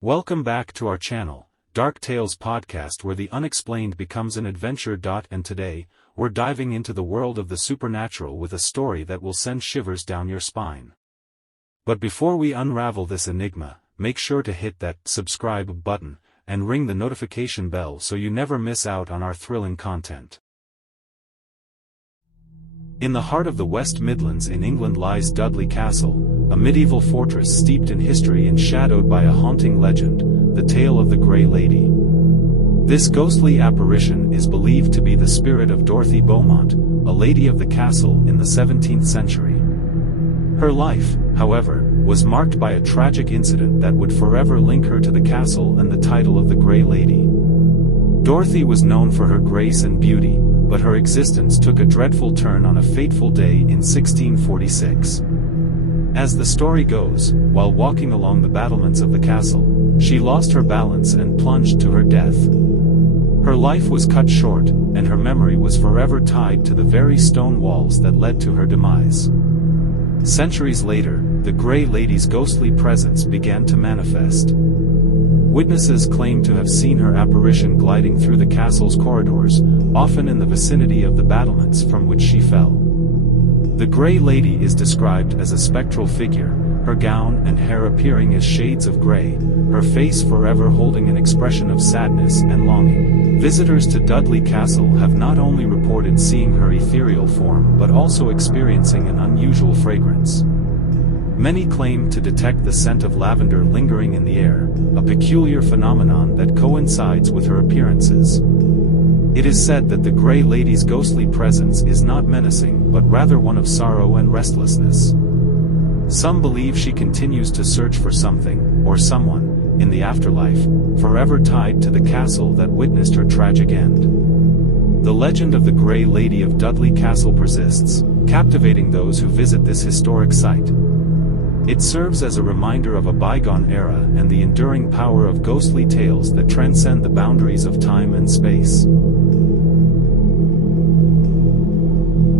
Welcome back to our channel, Dark Tales Podcast, where the unexplained becomes an adventure. And today, we're diving into the world of the supernatural with a story that will send shivers down your spine. But before we unravel this enigma, make sure to hit that subscribe button and ring the notification bell so you never miss out on our thrilling content. In the heart of the West Midlands in England lies Dudley Castle, a medieval fortress steeped in history and shadowed by a haunting legend, the tale of the Grey Lady. This ghostly apparition is believed to be the spirit of Dorothy Beaumont, a lady of the castle in the 17th century. Her life, however, was marked by a tragic incident that would forever link her to the castle and the title of the Grey Lady. Dorothy was known for her grace and beauty, but her existence took a dreadful turn on a fateful day in 1646. As the story goes, while walking along the battlements of the castle, she lost her balance and plunged to her death. Her life was cut short, and her memory was forever tied to the very stone walls that led to her demise. Centuries later, the Grey Lady's ghostly presence began to manifest. Witnesses claim to have seen her apparition gliding through the castle's corridors, often in the vicinity of the battlements from which she fell. The Grey Lady is described as a spectral figure, her gown and hair appearing as shades of grey, her face forever holding an expression of sadness and longing. Visitors to Dudley Castle have not only reported seeing her ethereal form but also experiencing an unusual fragrance. Many claim to detect the scent of lavender lingering in the air, a peculiar phenomenon that coincides with her appearances. It is said that the Grey Lady's ghostly presence is not menacing but rather one of sorrow and restlessness. Some believe she continues to search for something, or someone, in the afterlife, forever tied to the castle that witnessed her tragic end. The legend of the Grey Lady of Dudley Castle persists, captivating those who visit this historic site. It serves as a reminder of a bygone era and the enduring power of ghostly tales that transcend the boundaries of time and space.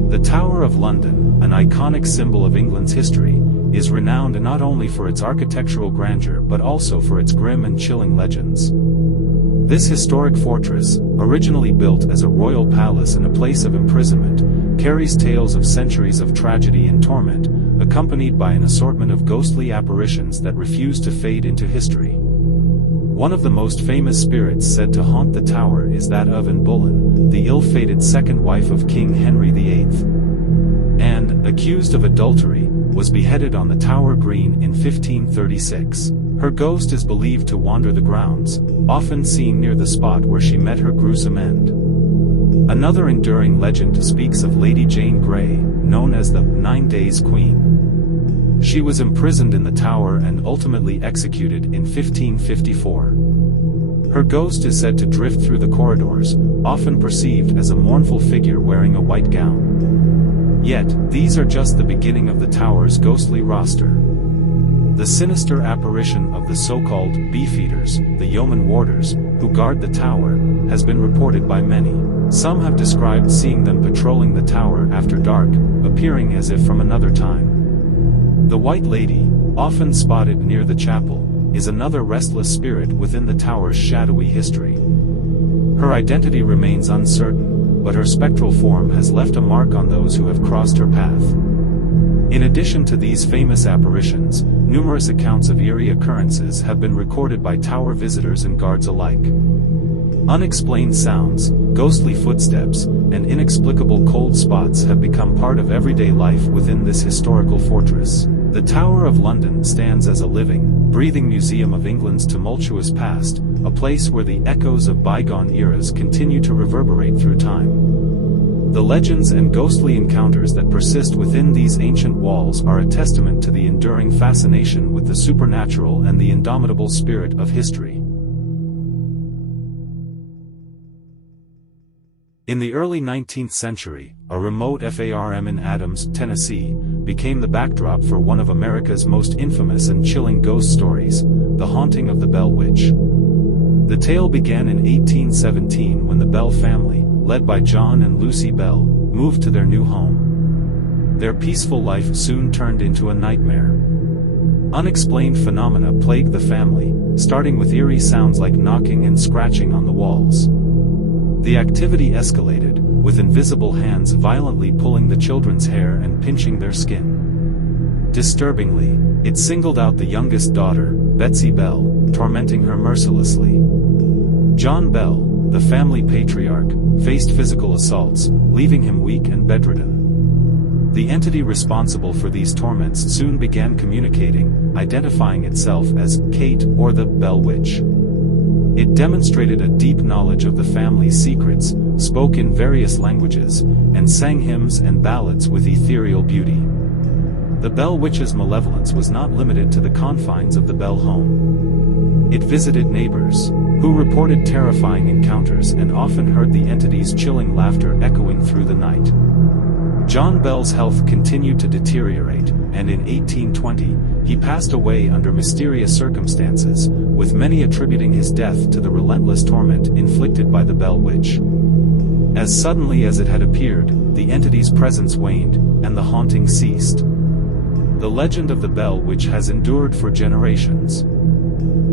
The Tower of London, an iconic symbol of England's history, is renowned not only for its architectural grandeur but also for its grim and chilling legends. This historic fortress, originally built as a royal palace and a place of imprisonment, carries tales of centuries of tragedy and torment, accompanied by an assortment of ghostly apparitions that refuse to fade into history. One of the most famous spirits said to haunt the tower is that of Anne Boleyn, the ill-fated second wife of King Henry VIII. Anne, accused of adultery, was beheaded on the Tower Green in 1536. Her ghost is believed to wander the grounds, often seen near the spot where she met her gruesome end. Another enduring legend speaks of Lady Jane Grey, known as the 9 Days Queen. She was imprisoned in the tower and ultimately executed in 1554. Her ghost is said to drift through the corridors, often perceived as a mournful figure wearing a white gown. Yet, these are just the beginning of the tower's ghostly roster. The sinister apparition of the so-called beefeaters, the yeoman warders, who guard the tower, has been reported by many. Some have described seeing them patrolling the tower after dark, appearing as if from another time. The White Lady, often spotted near the chapel, is another restless spirit within the tower's shadowy history. Her identity remains uncertain, but her spectral form has left a mark on those who have crossed her path. In addition to these famous apparitions, numerous accounts of eerie occurrences have been recorded by tower visitors and guards alike. Unexplained sounds, ghostly footsteps, and inexplicable cold spots have become part of everyday life within this historical fortress. The Tower of London stands as a living, breathing museum of England's tumultuous past, a place where the echoes of bygone eras continue to reverberate through time. The legends and ghostly encounters that persist within these ancient walls are a testament to the enduring fascination with the supernatural and the indomitable spirit of history. In the early 19th century, a remote farm in Adams, Tennessee, became the backdrop for one of America's most infamous and chilling ghost stories, the haunting of the Bell Witch. The tale began in 1817 when the Bell family, led by John and Lucy Bell, moved to their new home. Their peaceful life soon turned into a nightmare. Unexplained phenomena plagued the family, starting with eerie sounds like knocking and scratching on the walls. The activity escalated, with invisible hands violently pulling the children's hair and pinching their skin. Disturbingly, it singled out the youngest daughter, Betsy Bell, tormenting her mercilessly. John Bell, the family patriarch, faced physical assaults, leaving him weak and bedridden. The entity responsible for these torments soon began communicating, identifying itself as Kate or the Bell Witch. It demonstrated a deep knowledge of the family's secrets, spoke in various languages, and sang hymns and ballads with ethereal beauty. The Bell Witch's malevolence was not limited to the confines of the Bell home. It visited neighbors, who reported terrifying encounters and often heard the entity's chilling laughter echoing through the night. John Bell's health continued to deteriorate, and in 1820, he passed away under mysterious circumstances, with many attributing his death to the relentless torment inflicted by the Bell Witch. As suddenly as it had appeared, the entity's presence waned, and the haunting ceased. The legend of the Bell Witch has endured for generations.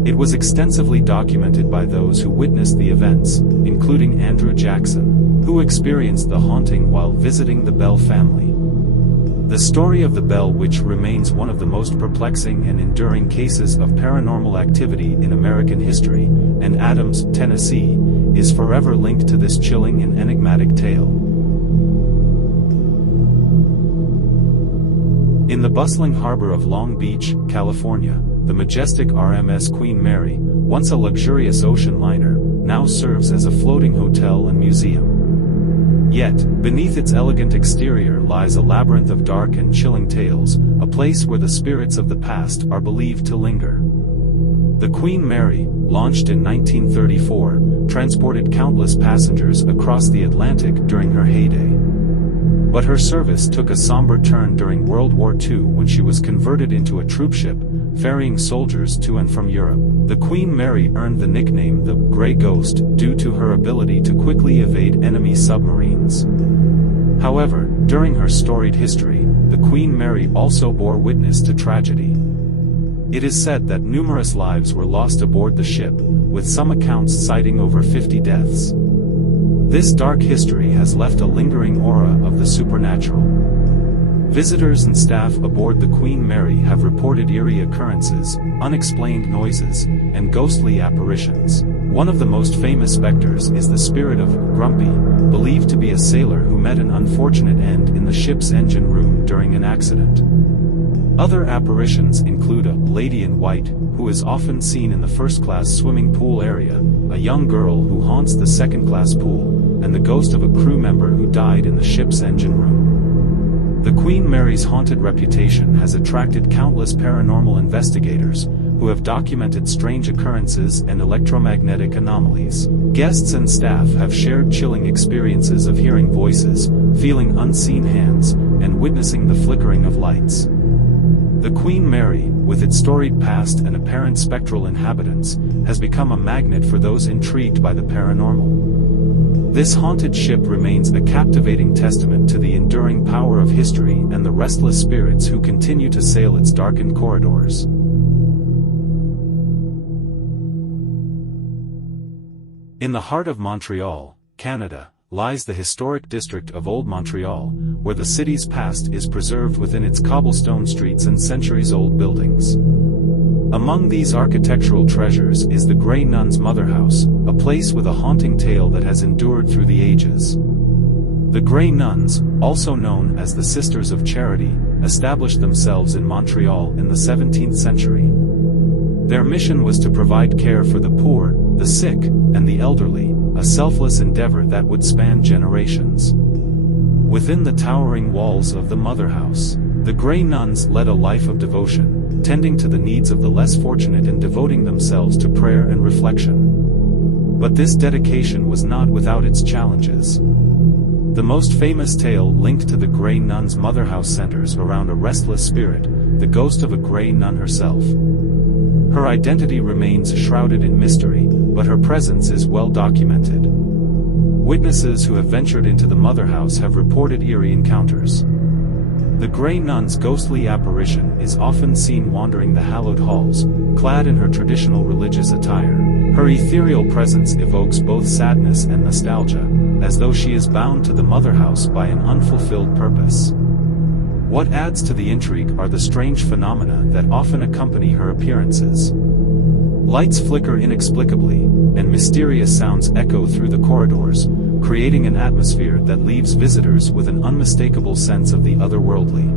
It was extensively documented by those who witnessed the events, including Andrew Jackson, who experienced the haunting while visiting the Bell family. The story of the Bell Witch remains one of the most perplexing and enduring cases of paranormal activity in American history, and Adams, Tennessee, is forever linked to this chilling and enigmatic tale. In the bustling harbor of Long Beach, California, the majestic RMS Queen Mary, once a luxurious ocean liner, now serves as a floating hotel and museum. Yet, beneath its elegant exterior lies a labyrinth of dark and chilling tales, a place where the spirits of the past are believed to linger. The Queen Mary, launched in 1934, transported countless passengers across the Atlantic during her heyday. But her service took a somber turn during World War II when she was converted into a troopship, ferrying soldiers to and from Europe. The Queen Mary earned the nickname the Grey Ghost due to her ability to quickly evade enemy submarines. However, during her storied history, the Queen Mary also bore witness to tragedy. It is said that numerous lives were lost aboard the ship, with some accounts citing over 50 deaths. This dark history has left a lingering aura of the supernatural. Visitors and staff aboard the Queen Mary have reported eerie occurrences, unexplained noises, and ghostly apparitions. One of the most famous specters is the spirit of Grumpy, believed to be a sailor who met an unfortunate end in the ship's engine room during an accident. Other apparitions include a lady in white, who is often seen in the first-class swimming pool area, a young girl who haunts the second-class pool, and the ghost of a crew member who died in the ship's engine room. The Queen Mary's haunted reputation has attracted countless paranormal investigators, who have documented strange occurrences and electromagnetic anomalies. Guests and staff have shared chilling experiences of hearing voices, feeling unseen hands, and witnessing the flickering of lights. The Queen Mary, with its storied past and apparent spectral inhabitants, has become a magnet for those intrigued by the paranormal. This haunted ship remains a captivating testament to the enduring power of history and the restless spirits who continue to sail its darkened corridors. In the heart of Montreal, Canada, lies the historic district of Old Montreal, where the city's past is preserved within its cobblestone streets and centuries-old buildings. Among these architectural treasures is the Grey Nuns' Mother House, a place with a haunting tale that has endured through the ages. The Grey Nuns, also known as the Sisters of Charity, established themselves in Montreal in the 17th century. Their mission was to provide care for the poor, the sick, and the elderly, a selfless endeavor that would span generations. Within the towering walls of the Mother House, the Grey Nuns led a life of devotion, tending to the needs of the less fortunate and devoting themselves to prayer and reflection. But this dedication was not without its challenges. The most famous tale linked to the Grey Nuns' Mother House centers around a restless spirit, the ghost of a Grey Nun herself. Her identity remains shrouded in mystery, but her presence is well documented. Witnesses who have ventured into the Mother House have reported eerie encounters. The Grey Nun's ghostly apparition is often seen wandering the hallowed halls, clad in her traditional religious attire. Her ethereal presence evokes both sadness and nostalgia, as though she is bound to the mother house by an unfulfilled purpose. What adds to the intrigue are the strange phenomena that often accompany her appearances. Lights flicker inexplicably, and mysterious sounds echo through the corridors, creating an atmosphere that leaves visitors with an unmistakable sense of the otherworldly.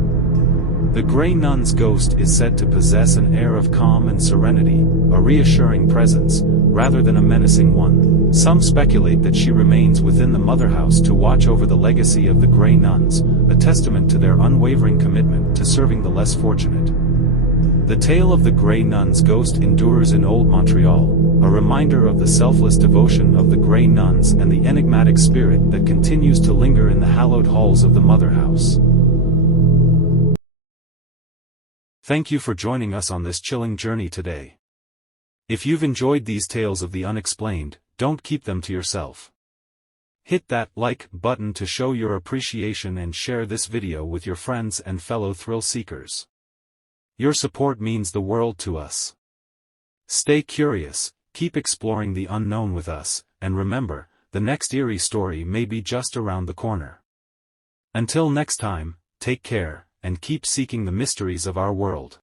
The Grey Nun's ghost is said to possess an air of calm and serenity, a reassuring presence, rather than a menacing one. Some speculate that she remains within the mother house to watch over the legacy of the Grey Nuns, a testament to their unwavering commitment to serving the less fortunate. The tale of the Grey Nun's ghost endures in Old Montreal, a reminder of the selfless devotion of the Grey Nuns and the enigmatic spirit that continues to linger in the hallowed halls of the mother house. Thank you for joining us on this chilling journey today. If you've enjoyed these tales of the unexplained, don't keep them to yourself. Hit that like button to show your appreciation and share this video with your friends and fellow thrill seekers. Your support means the world to us. Stay curious, keep exploring the unknown with us, and remember, the next eerie story may be just around the corner. Until next time, take care, and keep seeking the mysteries of our world.